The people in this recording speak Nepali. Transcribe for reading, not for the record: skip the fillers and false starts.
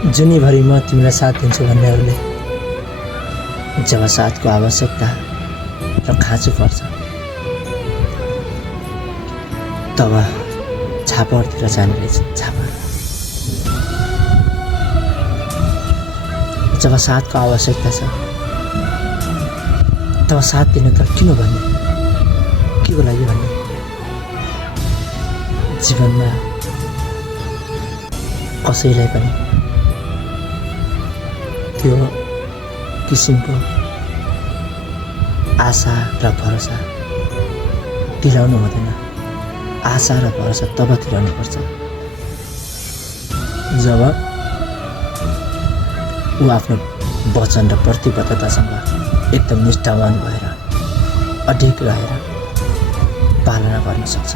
जुनीभरि म तिमीलाई साथ दिन्छु भन्ने उसले जब साथको आवश्यकता र खाँचो पर्छ तब छापरतिर जाने रहेछ। छापर जब साथको आवश्यकता छ तब साथ दिनु त किन भन्ने, के को लागि भन्ने। जीवनमा कसैलाई पनि त्यो किसिमको आशा र भरोसा दिलाउनु हुँदैन। आशा र भरोसा तब दिलाउनुपर्छ जब ऊ आफ्नो वचन र प्रतिबद्धतासँग एकदम निष्ठावान भएर अडिग रहेर पालना गर्न सक्छ।